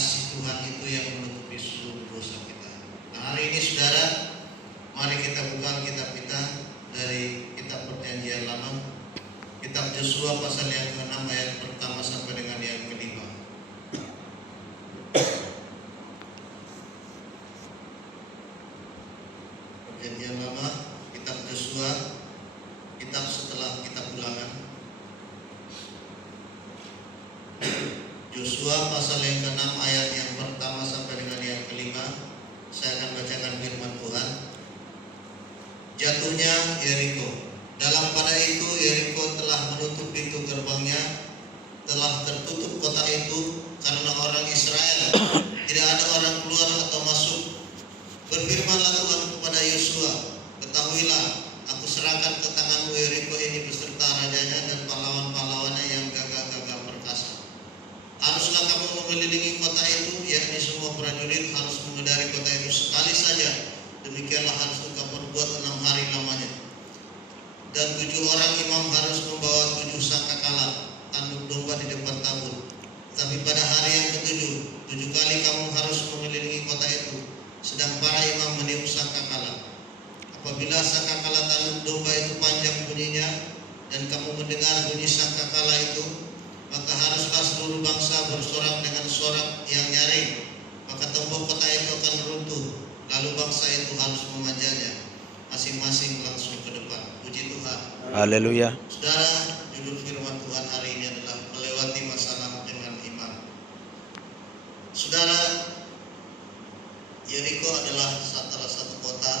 kasih Tuhan itu yang menutupi seluruh dosa kita. Nah, hari ini saudara, mari kita buka kitab kita dari kitab Perjanjian Lama, kitab Yosua pasal yang ke-6 ayat pertama sampai dengan yang ke-5. Perjanjian Lama, kitab Yosua, kitab setelah kitab Ulangan. Yosua pasal yang ke-6 ayat yang pertama sampai dengan yang ke-5. Saya akan bacakan firman Tuhan. Jatuhnya Yeriko. Dalam pada itu Yeriko telah menutup pintu gerbangnya, telah tertutup kota itu karena orang Israel. Tidak ada orang keluar atau masuk. Berfirmanlah Tuhan kepada Yosua, ketahuilah, aku serahkan ke tanganmu Yeriko ini beserta rajanya dan pahlawan-pahlawannya yang gagah-gagah perkasa. Haruslah kamu mengelilingi kota itu, yakni semua prajurit harus mengedari kota itu sekali saja. Demikianlah harus engkau perbuat 6 hari lamanya. Dan 7 orang imam harus membawa 7 sangkakala tanduk domba di depan tabur. Tapi pada hari yang ke-7, 7 kali kamu harus mengelilingi kota itu, sedang para imam meniup sangkakala. Apabila sangkakala tanduk domba itu panjang bunyinya, dan kamu mendengar bunyi sangkakala itu, maka haruslah seluruh bangsa bersorak dengan sorak yang nyaring. Maka tembok kota itu akan runtuh, lalu bangsa itu harus memanjanya, masing-masing langsung ke depan. Puji Tuhan. Haleluya. Saudara, judul firman Tuhan hari ini adalah melewati masalah dengan iman. Saudara, Yeriko adalah salah satu kota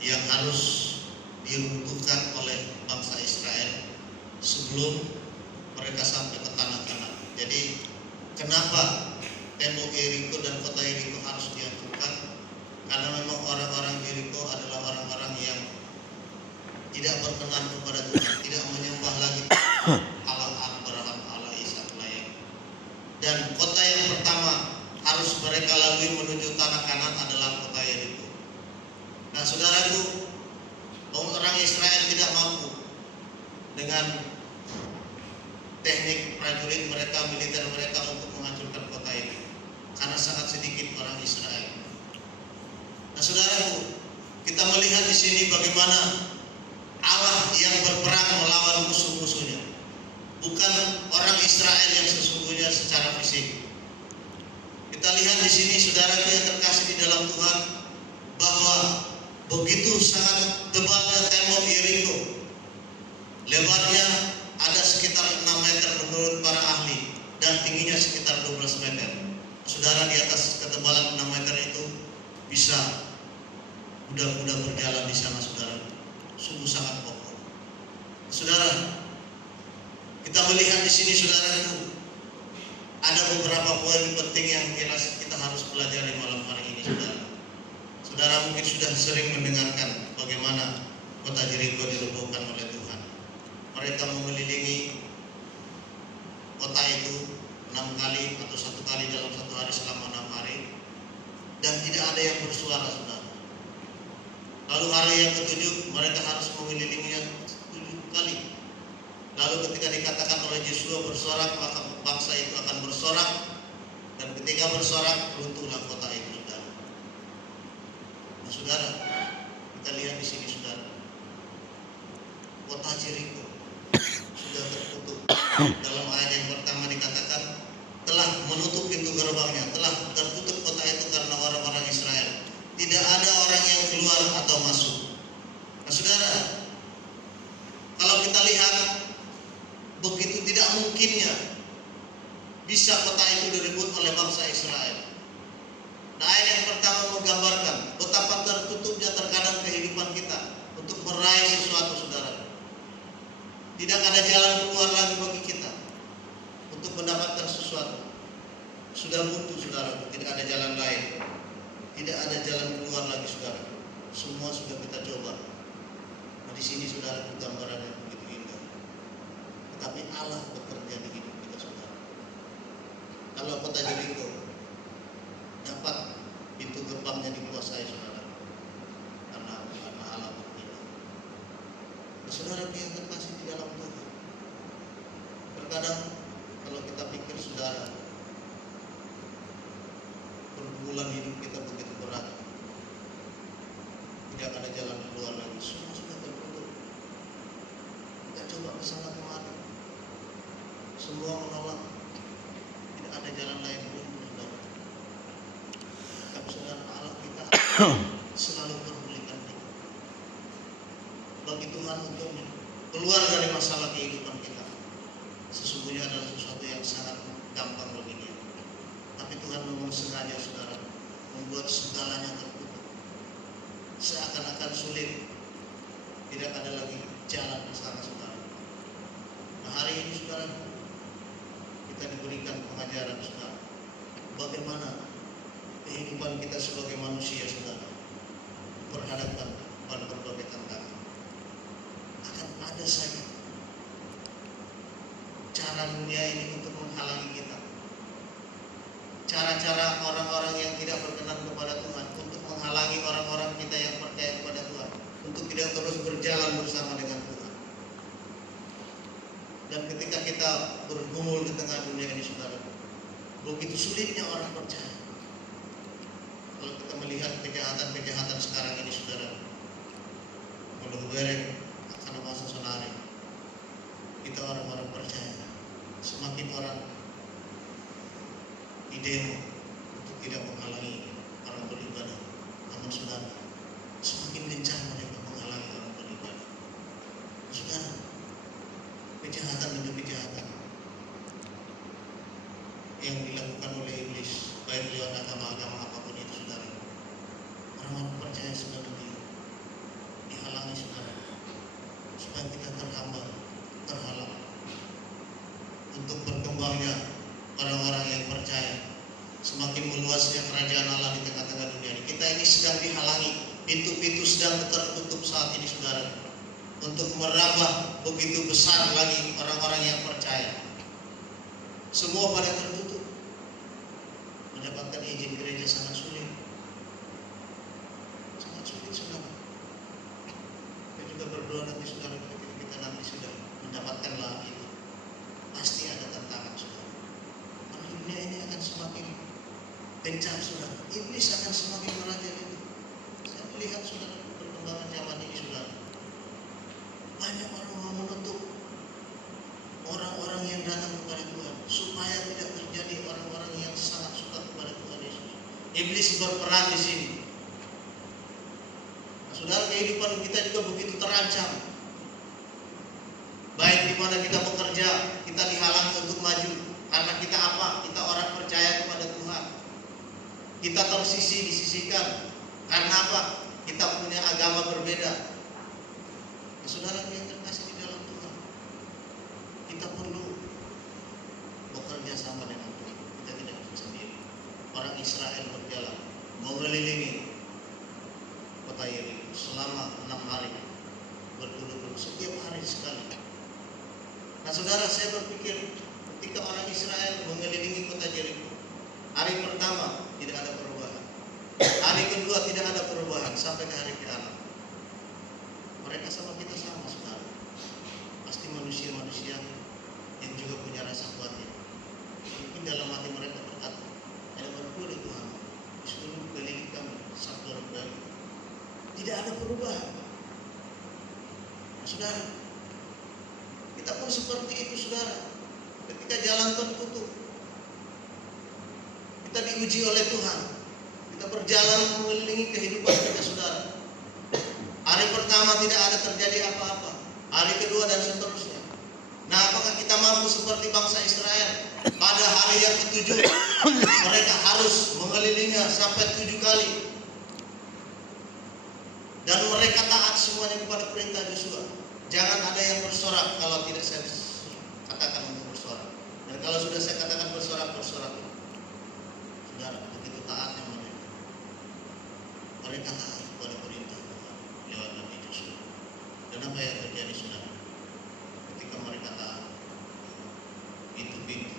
yang harus diruntuhkan oleh bangsa Israel sebelum mereka sampai ke tanah Kanaan. Jadi kenapa tembok Yeriko dan kota Yeriko harus dihancurkan? Karena memang orang-orang Yeriko adalah orang-orang yang tidak berkenan kepada Tuhan, tidak menyembah lagi Allah Abraham, Allah Ishak, Allah Yakub. Dan kota yang pertama harus mereka lalui menuju tanah Kanaan adalah kota Yeriko. Nah, saudaraku, orang Israel tidak mampu dengan teknik prajurit mereka, militer mereka untuk menghancurkan kota itu, karena sangat sedikit orang Israel. Nah, saudaraku, kita melihat di sini bagaimana Allah yang berperang melawan musuh-musuhnya, bukan orang Israel yang sesungguhnya secara fisik. Kita lihat di sini, saudaraku yang terkasih di dalam Tuhan, bahwa begitu sangat tebalnya tembok Yeriko, lebarnya ada sekitar 6 meter menurut para ahli, dan tingginya sekitar 12 meter. Saudara, di atas ketebalan 6 meter itu bisa kuda-kuda berjalan di sana, saudara. Sungguh sangat kokoh. Saudara, kita melihat di sini, saudaraku, ada beberapa poin penting yang kita harus pelajari malam hari ini, saudara. Saudara mungkin sudah sering mendengarkan bagaimana kota Yeriko dirobohkan oleh Tuhan. Mereka mengelilingi kota itu 6 kali atau 1 kali dalam 1 hari selama 6 hari, dan tidak ada yang bersuara, saudara. Lalu hari yang ke-7 mereka harus mengelilinginya 7 kali. Lalu ketika dikatakan oleh Yosua bersorak, maka bangsa itu akan bersorak, dan ketika bersorak runtuhlah kota itu, saudara. Nah, saudara, kita lihat di sini, saudara, kota Yeriko sudah tertutup. Dalam ayat yang pertama dikatakan telah menutup pintu gerbangnya, telah tertutup kota itu karena orang-orang Israel. Tidak ada orang yang keluar atau masuk. Nah, saudara, kalau kita lihat begitu tidak mungkinnya bisa kota itu direbut oleh bangsa Israel. Nah, ayat yang pertama menggambarkan betapa tertutupnya terkadang kehidupan kita untuk meraih sesuatu, saudara. Tidak ada jalan keluar lagi bagi kita untuk mendapatkan sesuatu. Sudah buntu, saudara, tidak ada jalan lain. Tidak ada jalan keluar lagi, saudara. Semua sudah kita coba. Nah, di sini, saudara, gambarannya begitu indah. Tetapi Allah bekerja di hidup kita, saudara. Kalau kota Yeriko dapat pintu gerbangnya dikuasai, saudara, karena Allah bekerja. Nah, saudara yang terkasih di dalam Tuhan, terkadang kalau kita pikir, saudara, pergumulan hidup kita begitu berat, tidak ada jalan keluar lagi, semua sudah tertutup. Kita coba ke sana kemari, semua menolak, tidak ada jalan lain pun, saudara. Tapi saudara, Allah kita selalu pedulikan kita. Bagi Tuhan untuk keluar dari masalah kehidupan kita sesungguhnya adalah sesuatu yang sangat gampang bagi Dia. Tapi Tuhan memang sengaja, saudara, membuat segalanya tertutup, seakan-akan sulit, tidak ada lagi jalan ke sana, saudara. Nah, hari ini, saudara, kita diberikan pengajaran, saudara, bagaimana kehidupan kita sebagai manusia, saudara, berhadapan pada berbagai tantangan. Akan ada saja cara dunia ini untuk menghalangi kita, cara-cara orang-orang yang tidak berkenan kepada Tuhan untuk menghalangi orang-orang kita yang percaya kepada Tuhan untuk tidak terus berjalan bersama dengan Tuhan. Dan ketika kita bergumul di tengah dunia ini, saudara, begitu sulitnya orang percaya. Kalau kita melihat kejahatan-kejahatan sekarang ini, saudara, bereng akan masa sonari, kita orang-orang percaya, semakin orang demo untuk tidak menghalangi orang beribadah. Namun, saudara, semakin gencar mereka menghalangi orang beribadah. Saudara, kejahatan demi kejahatan yang dilakukan oleh iblis, baik lewat agama-agama apapun itu, saudara, orang-orang percaya sudah dihalangi, saudara, supaya kita terhalang untuk berkembangnya orang-orang yang percaya, semakin meluasnya kerajaan Allah di tengah-tengah dunia ini. Kita ini sedang dihalangi, pintu-pintu sedang tertutup saat ini, saudara, untuk merambah begitu besar lagi orang-orang yang percaya. Semua pada tertutup, mendapatkan izin gereja sangat sulit, saudara. Kita juga berdoa nanti, saudara, ketika kita nanti sudah mendapatkanlah itu, pasti ada tantangan, saudara. Karena dunia ini akan semakin gencar, saudara. Iblis akan semakin merajalela. Saya melihat, saudara, perkembangan zaman ini, saudara, banyak orang mau menutup orang-orang yang datang kepada Tuhan supaya tidak terjadi orang-orang yang sangat suka kepada Tuhan Yesus. Iblis berperan di sini. Nah, saudara, kehidupan kita juga begitu terancam. Baik di mana kita bekerja, kita dihalangi untuk maju. Karena kita apa? Kita orang percaya kepada Tuhan. Kita disisihkan. Karena apa? Kita punya agama berbeda. Nah, saudara yang terkasih di dalam Tuhan, kita perlu bekerja sama dengan Tuhan. Kita tidak bisa sendiri. Orang Israel berjalan mengelilingi kota Yeriko selama 6 hari, berturut-turut, setiap hari sekali. Nah, saudara, saya berpikir ketika orang Israel mengelilingi kota Yeriko, hari pertama tidak ada perubahan, hari kedua tidak ada perubahan, sampai ke hari ke-6. Mereka sama kita sama, saudara. Pasti manusia-manusia yang juga punya rasa khawatir. Mungkin dalam hati mereka berkata, ada berdoa di Tuhan, di seluruh keliling kami, Sabtu dan tidak ada perubahan. Nah, saudara, kita pun seperti itu, saudara. Ketika jalan tertutup, kita diuji oleh Tuhan. Kita berjalan mengelilingi kehidupan kita, saudara. Hari pertama tidak ada terjadi apa-apa, hari kedua dan seterusnya. Nah, apakah kita mampu seperti bangsa Israel? Pada hari yang ke-7 mereka harus mengelilinginya sampai 7 kali. Dan mereka taat semuanya kepada perintah Yosua. Jangan ada yang bersorak kalau tidak saya katakan untuk bersorak. Dan kalau sudah saya katakan bersorak. Saudara, begitu taatnya mereka. Mereka taat kepada perintah Tuhan lewat Nabi Yosua. Dan apa yang terjadi, saudara? Ketika mereka taat, pintu-pintu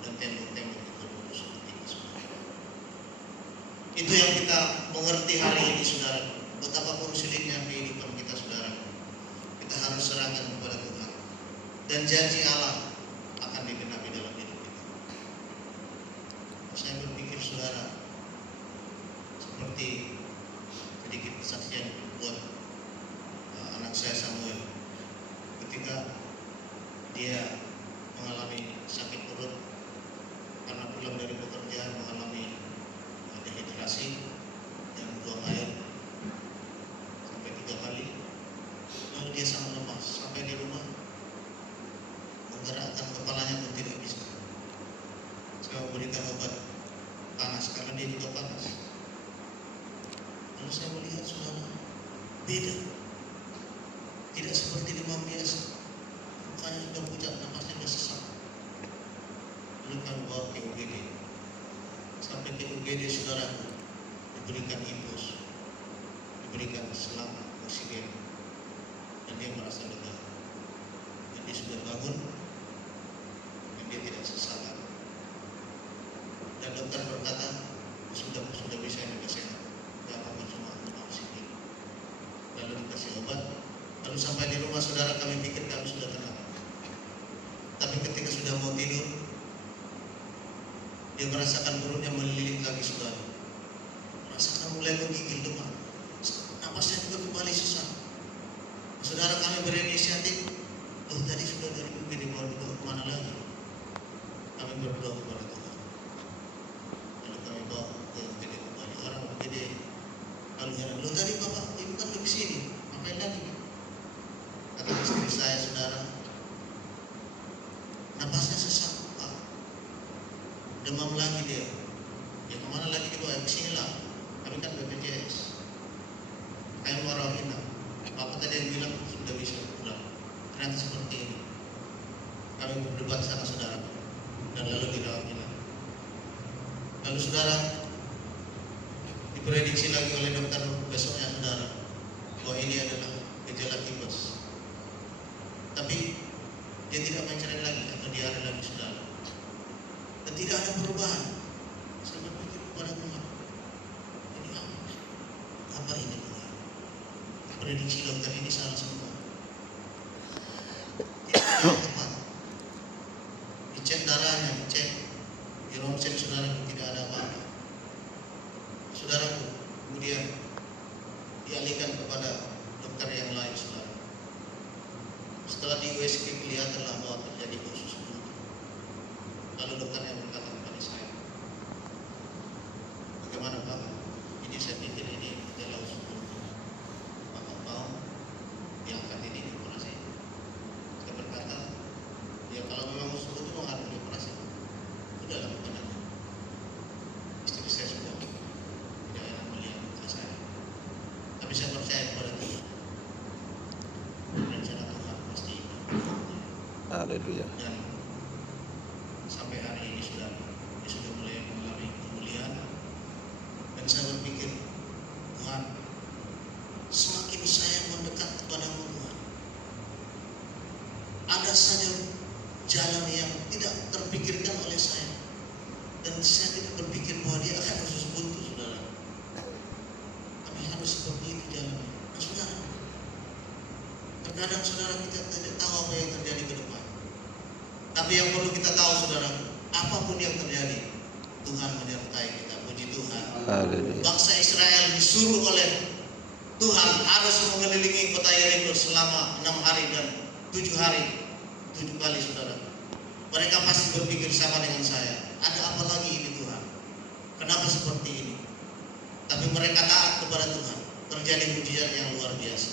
dan tembok-tembok itu terputus seketika, saudara. Itu yang kita mengerti hari ini, saudara. Betapapun sulitnya kehidupan kita, saudara, kita harus serahkan kepada Tuhan. Dan janji Allah akan digenapi dalam hidup kita. Saya berpikir, saudara, seperti sedikit kesaksian buat anak saya Samuel ketika dia mengalami sakit perut karena pulang dari pekerjaan mengalami dehidrasi dan buang air sampai 3 kali, lalu dia sangat lemas sampai di rumah menggerakkan kepalanya pun tidak bisa. Saya berikan obat panas karena dia juga panas. Lalu saya melihat saudara, beda, tidak seperti demam biasa, mukanya sudah pucat, napasnya sudah sesak. Lalu kami bawa ke UGD. Sampai ke UGD saudaraku, diberikan infus, diberikan selang oksigen, dan dia merasa lega. Dan dia sudah bangun, dan dia tidak sesak. Dan dokter berkata, sudah bisa juga sehat, tidak apa-apa, cuma oksigen. Lalu dikasih obat. Lalu sampai di rumah saudara kami pikir kami sudah tenang. Tapi ketika sudah mau tidur, dia merasakan perutnya melilit lagi saudara. Merasakan mulai menggigil, demam. Napasnya juga kembali susah. Saudara kami berinisiatif, tadi sudah dari UGD mau dibawa kemana lagi? Kami berdoa kepada Tuhan. Lalu kami bawa ke UGD kembali. Orang UGD lalu heran, tadi bapak ibu kan ke sini, ngapain lagi? Kata istri saya, saudara, napasnya sesak, demam lagi dia. Ya kemana lagi dibawa? Ke sini lah. Kami kan BPJS. Kayak mau rawat inap. Bapak tadi yang bilang sudah bisa pulang. Ternyata seperti ini. Kami berdebat sama saudara dan lalu dirawat inap. Lalu saudara diprediksi lagi oleh dokter besoknya saudara bahwa ini adalah gejala tipes. Tapi dia tidak mencari lagi atau diare lagi saudara. Dan tidak ada perubahan. Saya berpikir kepada Tuhan, ini apa ini Tuhan? Prediksi dokter ini salah semua. Tidak ada yang tepat. Dicek darahnya, dicek di ronsen saudara, tidak ada apa-apa. Saudaraku, kemudian dialihkan kepada dokter yang lain saudara. Setelah di USG kelihatanlah bahwa terjadi usus buntu. Lalu dokternya berkata kepada saya, bagaimana Pak? Ini saya pikir ini adalah usus buntu. Bapak mau diangkat ini dioperasi? Saya berkata, ya kalau memang usus buntu mau harus dioperasi, sudah lakukan aja. Istri saya sudah tidak enak melihat muka saya, tapi saya percaya kepada Tuhan. Rencana Tuhan pasti. Haleluya. Dan sampai hari ini dia sudah mulai mengalami pemulihan. Dan saya berpikir, Tuhan, semakin saya mendekat kepadamu Tuhan, ada saja jalan yang tidak terpikirkan oleh saya, dan saya tidak berpikir bahwa dia akan usus buntu saudara. Tapi harus seperti itu jalannya. Nah saudara, terkadang saudara kita tidak tahu apa yang terjadi ke depan. Tapi yang perlu kita tahu saudara, apapun yang terjadi, Tuhan menyertai kita. Puji Tuhan. Haleluya. Bangsa Israel disuruh oleh Tuhan harus mengelilingi kota Yeriko selama 6 hari dan 7 hari, 7 kali saudara. Mereka pasti berpikir sama dengan saya, ada apa lagi ini Tuhan? Kenapa seperti ini? Tapi mereka taat kepada Tuhan, terjadi mujizat yang luar biasa.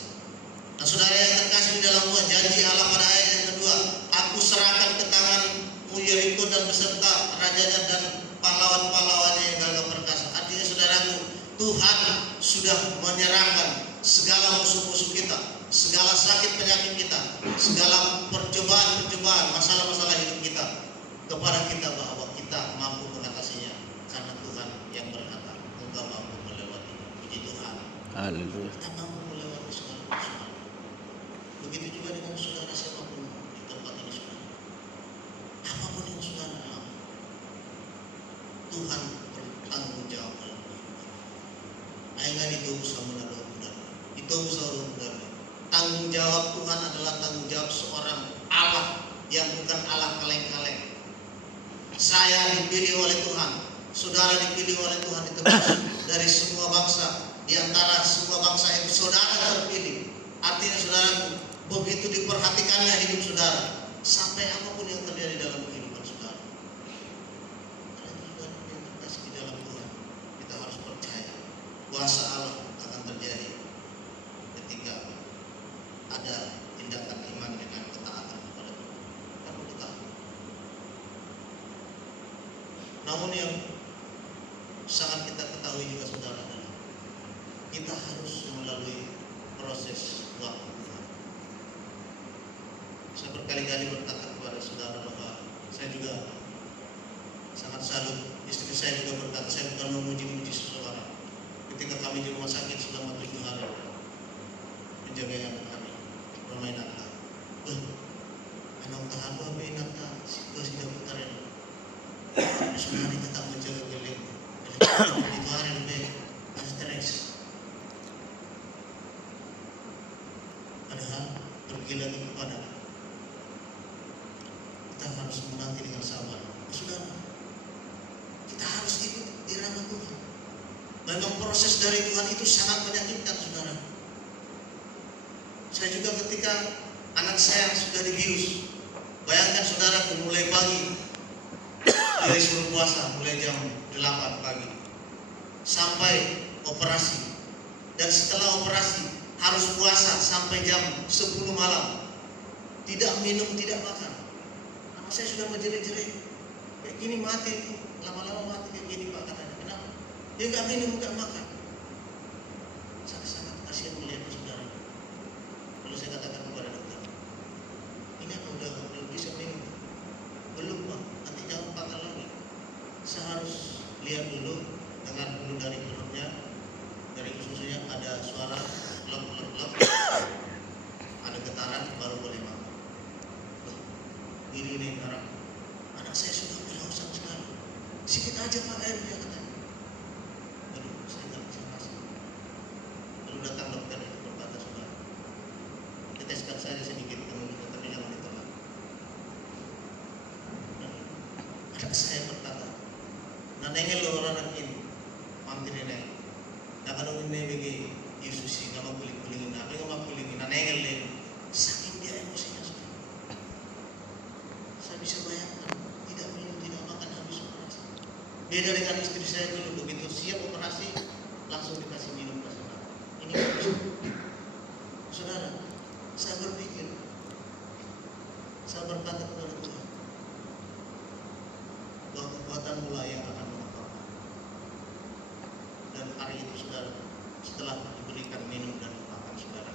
Nah saudara yang terkasih di dalam Tuhan, janji Allah pada ayat yang kedua, aku serahkan ke tanganmu Yeriko dan beserta rajanya dan pahlawan-pahlawannya yang gagah perkasa. Artinya saudaraku, Tuhan sudah menyerahkan segala musuh-musuh kita, segala sakit penyakit kita, segala percobaan-percobaan, masalah-masalah hidup kita kepada kita, bahwa kita mampu mengatasinya karena Tuhan yang berkata, engkau mampu melewati. Puji Tuhan. Haleluya. Kita mampu melewati segala persoalan. Begitu juga dengan saudara siapapun di tempat ini saudara. Apapun yang saudara alami, Tuhan bertanggung jawab dalam kehidupan. Ayo ditunggu sama muda, ditunggu sama muda. Tanggung jawab Tuhan adalah tanggung jawab seorang Allah yang bukan Allah kaleng-kaleng. Saya dipilih oleh Tuhan saudara dipilih oleh Tuhan itu dari semua bangsa. Di antara semua bangsa itu saudara terpilih. Artinya saudaraku, begitu diperhatikannya hidup saudara, sampai apapun yang terjadi dalam kehidupan saudara. Karena itu saudara yang terkasih di dalam Tuhan, kita harus percaya kuasa Allah akan terjadi ketika ada tindakan iman dengan ketaatan kepada Tuhan. Kan perlu tahu. Namun yang sangat kita ketahui juga saudara adalah kita harus melalui proses waktu Tuhan. Saya berkali-kali berkata kepada saudara bahwa saya juga sangat salut. Istri saya juga berkata, saya bukan memuji-muji seseorang. Ketika kami di rumah sakit selama 7 hari menjaga anak kami, bermain anak. Anak tahan apa enak tak situasi dah putaran. Sebenarnya tetap menjaga geling. Itu hari lebih stres. Padahal pergi lagi kepada kita harus menanti dengan sabar. Saudara, kita harus ikut irama Tuhan. Memang proses dari Tuhan itu sangat menyakitkan saudara. Saya juga ketika anak saya sudah dibius, bayangkan saudara, mulai pagi dia suruh puasa mulai jam 8 pagi sampai operasi, dan setelah operasi harus puasa sampai jam 10 malam, tidak minum, tidak makan. Anak saya sudah menjerit-jerit, kayak gini mati, lama-lama mati kayak gini Pak, katanya. Kenapa? Dia nggak minum, nggak makan. Saya sangat kasihan melihatnya saudara. Lalu saya katakan kepada dokter, ini apa udah belum bisa minum? Belum Pak, nanti jangan makan lagi. Saya harus lihat dulu, dengar dulu dari perutnya, dari ususnya ada suara lep-lep-lep, ada getaran, baru boleh makan. Ini darah. Anak saya sudah kehausan sekali. Sedikit aja Pak airnya, katanya. Aduh, saya nggak bisa kasih. Lalu datang dokter itu berkata, saudara, teteskan saja sedikit kemudian, tapi jangan ditolak. Anak saya berkata, nanengel lo orang ini, mantir ini. Nah kalau ini bagi Yesus sih, kalau kuling-kulingin, apa yang mau kulingin, nanengel le, saking dia emosinya. Saya bisa bayangkan, tidak minum, tidak makan, habis operasi. Beda dengan istri saya dulu, begitu siap operasi, langsung dikasih minum, kasih makan. Ini harus. Saudara, saya berpikir, saya berkata kepada Tuhan, bahwa kekuatan mula yang akan menopang. Dan hari itu saudara, setelah diberikan minum dan makan saudara,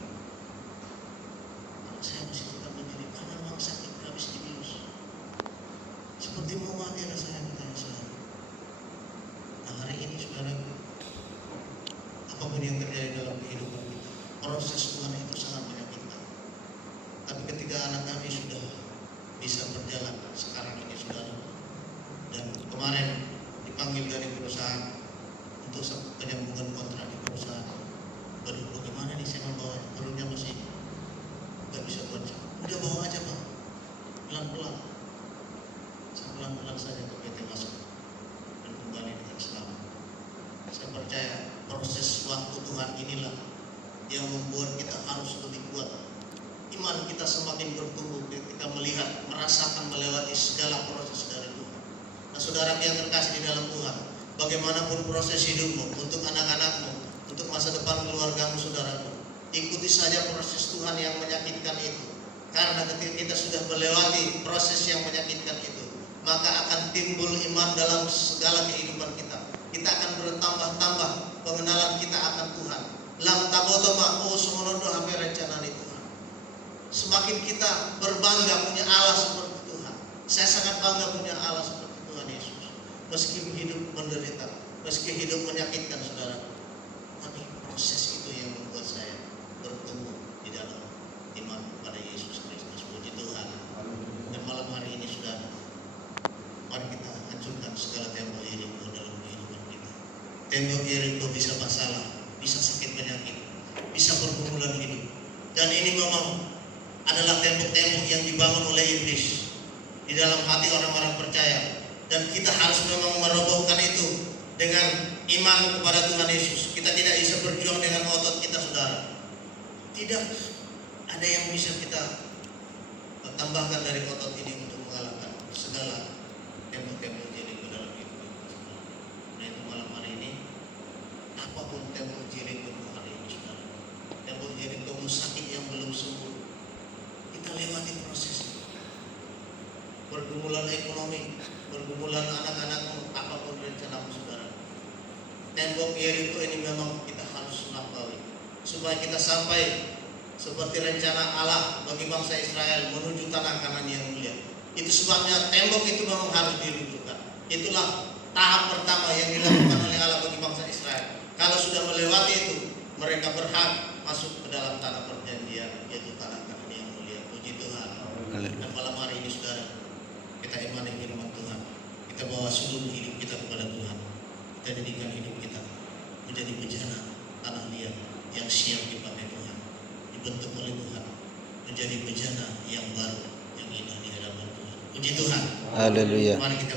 anak saya masih tetap menjadi karena memang sakit, habis dibius. Seperti mau mati anak saya, katanya saudara. Nah hari ini saudara, apapun yang terjadi dalam kehidupan kita, proses Tuhan itu sangat menyakitkan. Tapi ketika anak kami sudah bisa berjalan sekarang ini saudara, dan kemarin dipanggil dari perusahaan untuk penyambungan kontrak di perusahaan. Waduh, bagaimana nih saya membawa perutnya masih nggak bisa baca. Udah bawa aja Pak, pelan-pelan. Saya pelan-pelan saja ke PT masuk dan kembali dengan selamat. Saya percaya proses waktu Tuhan inilah yang membuat kita harus lebih kuat. Iman kita semakin bertumbuh ketika melihat, merasakan, melewati segala proses dari Tuhan. Nah saudara yang terkasih di dalam Tuhan, bagaimanapun proses hidupmu, untuk anak-anakmu, untuk masa depan keluargamu saudaraku, ikuti saja proses Tuhan yang menyakitkan itu. Karena ketika kita sudah melewati proses yang menyakitkan itu, maka akan timbul iman dalam segala kehidupan kita. Kita akan bertambah-tambah pengenalan kita akan Tuhan. Lam tabotoma o sumonondo hampir rencana Tuhan. Semakin kita berbangga punya Allah seperti Tuhan. Saya sangat bangga punya Allah seperti Tuhan Yesus. Meski hidup menderita, meski hidup menyakitkan saudara, tapi proses itu yang membuat saya bertumbuh di dalam iman pada Yesus Kristus. Puji Tuhan. Dan malam hari ini saudara, mari kita hancurkan segala tembok Yeriko dalam kehidupan kita. Tembok Yeriko bisa masalah, bisa sakit penyakit, bisa pergumulan hidup. Dan ini memang adalah tembok-tembok yang dibangun oleh iblis di dalam hati orang-orang percaya. Dan kita harus memang merobohkan itu dengan iman kepada Tuhan Yesus. Kita tidak bisa berjuang dengan otot kita, saudara. Tidak ada yang bisa kita tambahkan dari otot ini untuk mengalahkan segala tembok-tembok Jeriko dalam hidup kita. Nah itu malam hari ini, apapun tembok Jeriko hari ini, saudara, tembok Jeriko sakit yang belum sembuh, kita lewati proses itu. Pergumulan ekonomi, pergumulan anak-anakmu, apapun rencanamu, saudara, tembok Jeriko ini memang kita harus lampaui supaya kita sampai seperti rencana Allah bagi bangsa Israel menuju tanah Kanan yang mulia. Itu sebabnya tembok itu memang harus diruntuhkan. Itulah tahap pertama yang dilakukan oleh Allah bagi bangsa Israel. Kalau sudah melewati itu, mereka berhak masuk ke dalam tanah perjanjian, yaitu tanah Kanan yang mulia. Puji Tuhan. Dan malam hari ini, saudara, kita imani firman Tuhan. Kita bawa seluruh hidup kita kepada Tuhan. Kita jadikan hidup kita menjadi bejana tanah liat yang siap dipakai Tuhan, dibentuk oleh Tuhan menjadi bejana yang baru, yang indah di hadapan Tuhan. Puji Tuhan. Haleluya. Mari kita